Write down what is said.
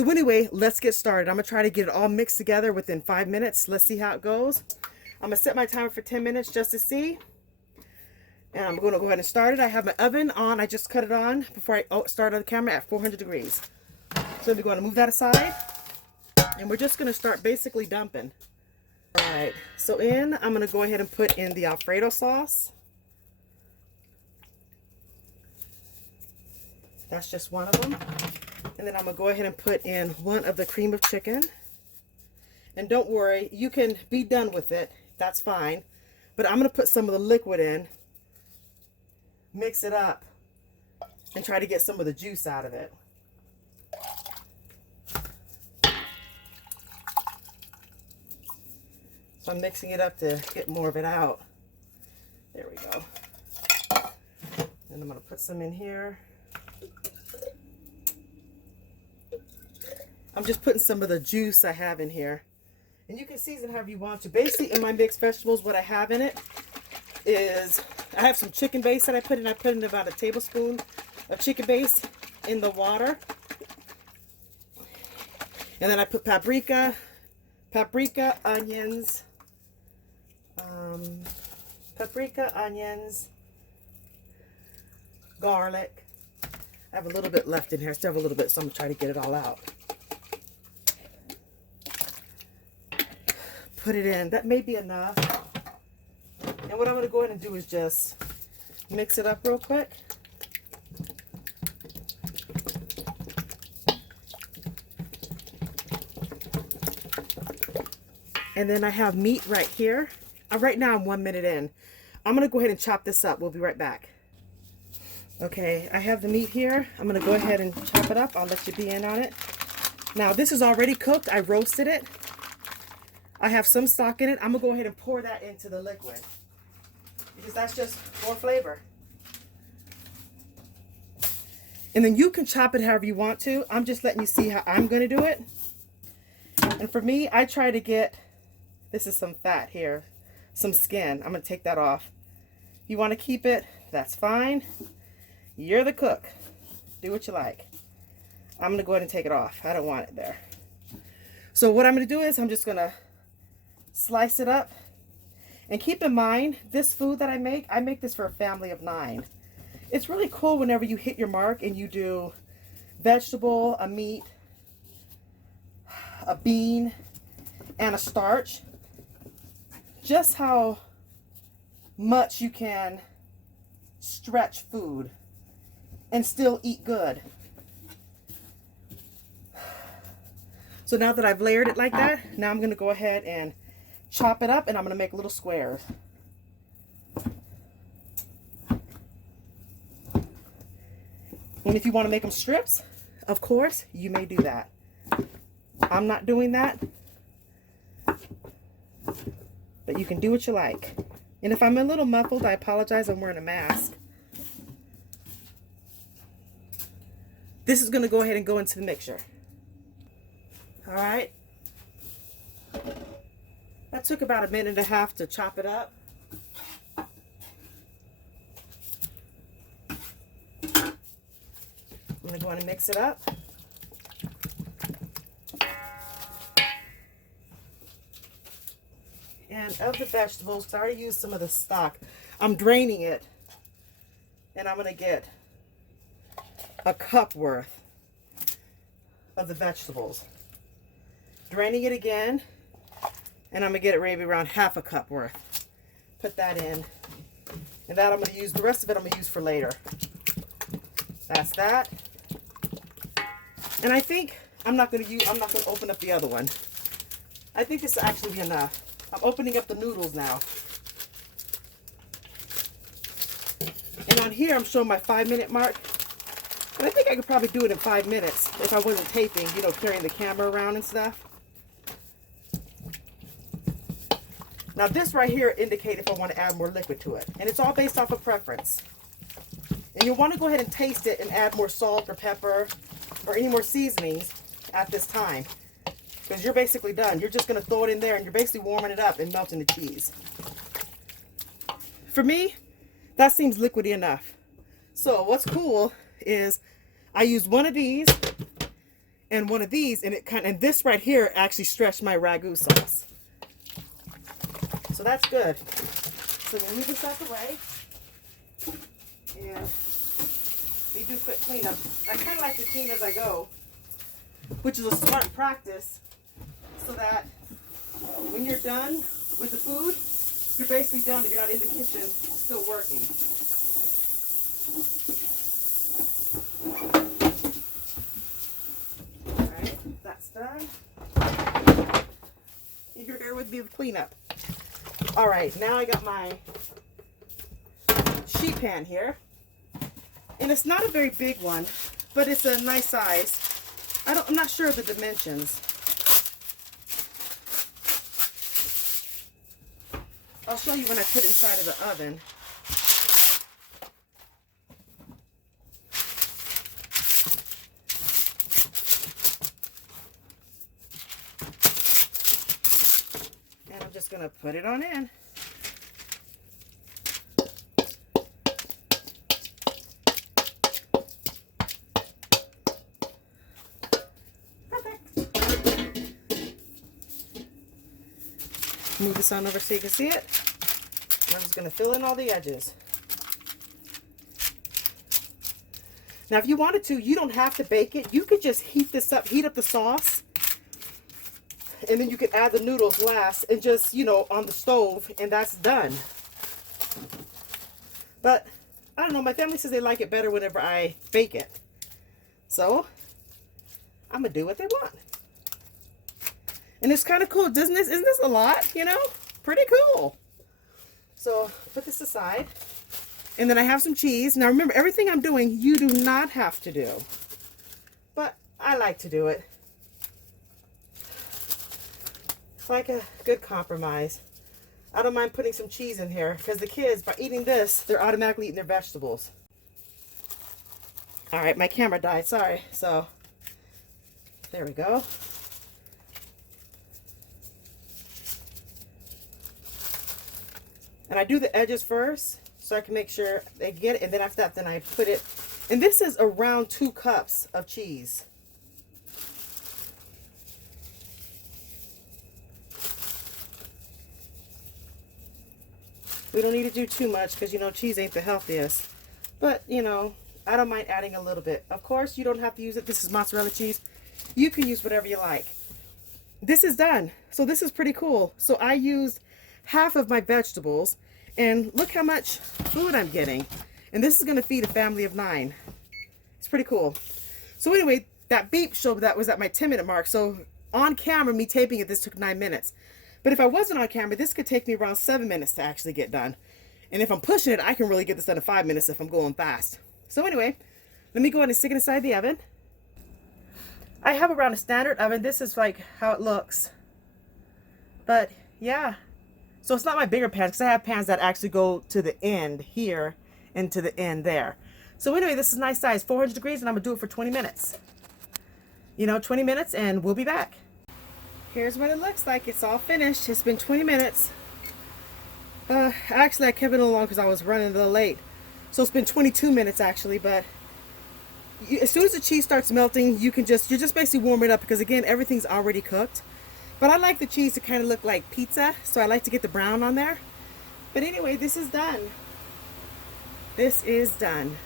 So anyway, let's get started. I'm gonna try to get it all mixed together within 5 minutes. Let's see how it goes. I'm gonna set my timer for 10 minutes just to see. And I'm gonna go ahead and start it. I have my oven on. I just cut it on before I start on the camera at 400 degrees. So we're gonna move that aside. And we're just gonna start basically dumping. All right, so I'm gonna go ahead and put in the Alfredo sauce. That's just one of them. And then I'm gonna go ahead and put in one of the cream of chicken. And don't worry, you can be done with it. That's fine. But I'm gonna put some of the liquid in, mix it up, and try to get some of the juice out of it. So I'm mixing it up to get more of it out. There we go. And I'm gonna put some in here. I'm just putting some of the juice I have in here. And you can season however you want to. Basically, in my mixed vegetables, what I have in it is, I have some chicken base that I put in. I put in about a tablespoon of chicken base in the water. And then I put paprika, onions, garlic. I have a little bit left in here. I still have a little bit, so I'm going to try to get it all out. Put it in. That may be enough. And what I'm going to go ahead and do is just mix it up real quick. And then I have meat right here. Right now I'm 1 minute in. I'm going to go ahead and chop this up. We'll be right back. Okay, I have the meat here. I'm going to go ahead and chop it up. I'll let you be in on it. Now this is already cooked. I roasted it. I have some stock in it. I'm going to go ahead and pour that into the liquid, because that's just more flavor. And then you can chop it however you want to. I'm just letting you see how I'm going to do it. And for me, I try to get, this is some fat here, some skin. I'm going to take that off. You want to keep it, that's fine. You're the cook. Do what you like. I'm going to go ahead and take it off. I don't want it there. So what I'm going to do is I'm just going to slice it up. And keep in mind, this food that I make this for a family of 9. It's really cool whenever you hit your mark and you do vegetable, a meat, a bean, and a starch. Just how much you can stretch food and still eat good. So now that I've layered it like that, now I'm going to go ahead and chop it up, and I'm going to make little squares. And if you want to make them strips, of course, you may do that. I'm not doing that, but you can do what you like. And if I'm a little muffled, I apologize. I'm wearing a mask. This is going to go ahead and go into the mixture. All right. That took about 1.5 minutes to chop it up. I'm going to go ahead and mix it up. And of the vegetables, I already used some of the stock. I'm draining it, and I'm going to get a cup worth of the vegetables. Draining it again, and I'm going to get it maybe around half a cup worth. Put that in. And that I'm going to use, the rest of it I'm going to use for later. That's that. And I think I'm not going to open up the other one. I think this will actually be enough. I'm opening up the noodles now. And on here I'm showing my 5-minute mark. And I think I could probably do it in 5 minutes if I wasn't taping, you know, carrying the camera around and stuff. Now this right here indicates if I want to add more liquid to it. And it's all based off of preference. And you'll want to go ahead and taste it and add more salt or pepper or any more seasonings at this time. Because you're basically done. You're just going to throw it in there and you're basically warming it up and melting the cheese. For me, that seems liquidy enough. So what's cool is I used one of these and one of these, and and this right here actually stretched my Ragu sauce. So that's good. So we'll move this out the way. And we do quick cleanup. I kind of like to clean as I go, which is a smart practice, so that when you're done with the food, you're basically done and you're not in the kitchen still working. Alright, that's done. You're here with me with cleanup. Alright, now I got my sheet pan here. And it's not a very big one, but it's a nice size. I'm not sure of the dimensions. I'll show you when I put it inside of the oven. And I'm just going to put it on in. Move this on over so you can see it. And I'm just going to fill in all the edges. Now, if you wanted to, you don't have to bake it. You could just heat this up, heat up the sauce, and then you could add the noodles last and just, you know, on the stove, and that's done. But I don't know, my family says they like it better whenever I bake it. So I'm going to do what they want. And it's kind of cool, isn't this a lot, you know? Pretty cool. So put this aside. And then I have some cheese. Now remember, everything I'm doing, you do not have to do. But I like to do it. It's like a good compromise. I don't mind putting some cheese in here because the kids, by eating this, they're automatically eating their vegetables. All right, my camera died, sorry. So there we go. And I do the edges first so I can make sure they get it. And then after that, then I put it. And this is around 2 cups of cheese. We don't need to do too much because, you know, cheese ain't the healthiest. But, you know, I don't mind adding a little bit. Of course, you don't have to use it. This is mozzarella cheese. You can use whatever you like. This is done. So this is pretty cool. So I used half of my vegetables, and look how much food I'm getting. And this is going to feed a family of 9. It's pretty cool. So anyway, that beep showed that was at my 10-minute mark. So on camera, me taping it, this took 9 minutes. But if I wasn't on camera, this could take me around 7 minutes to actually get done. And if I'm pushing it, I can really get this done in 5 minutes if I'm going fast. So anyway, let me go ahead and stick it inside the oven. I have around a standard oven. This is like how it looks. But yeah. So it's not my bigger pans because I have pans that actually go to the end here and to the end there. So anyway, this is nice size, 400 degrees, and I'm going to do it for 20 minutes. You know, 20 minutes, and we'll be back. Here's what it looks like. It's all finished. It's been 20 minutes. Actually, I kept it along because I was running a little late. So it's been 22 minutes, actually, but as soon as the cheese starts melting, you're just basically warm it up because, again, everything's already cooked. But I like the cheese to kind of look like pizza, so I like to get the brown on there. But anyway, this is done. This is done.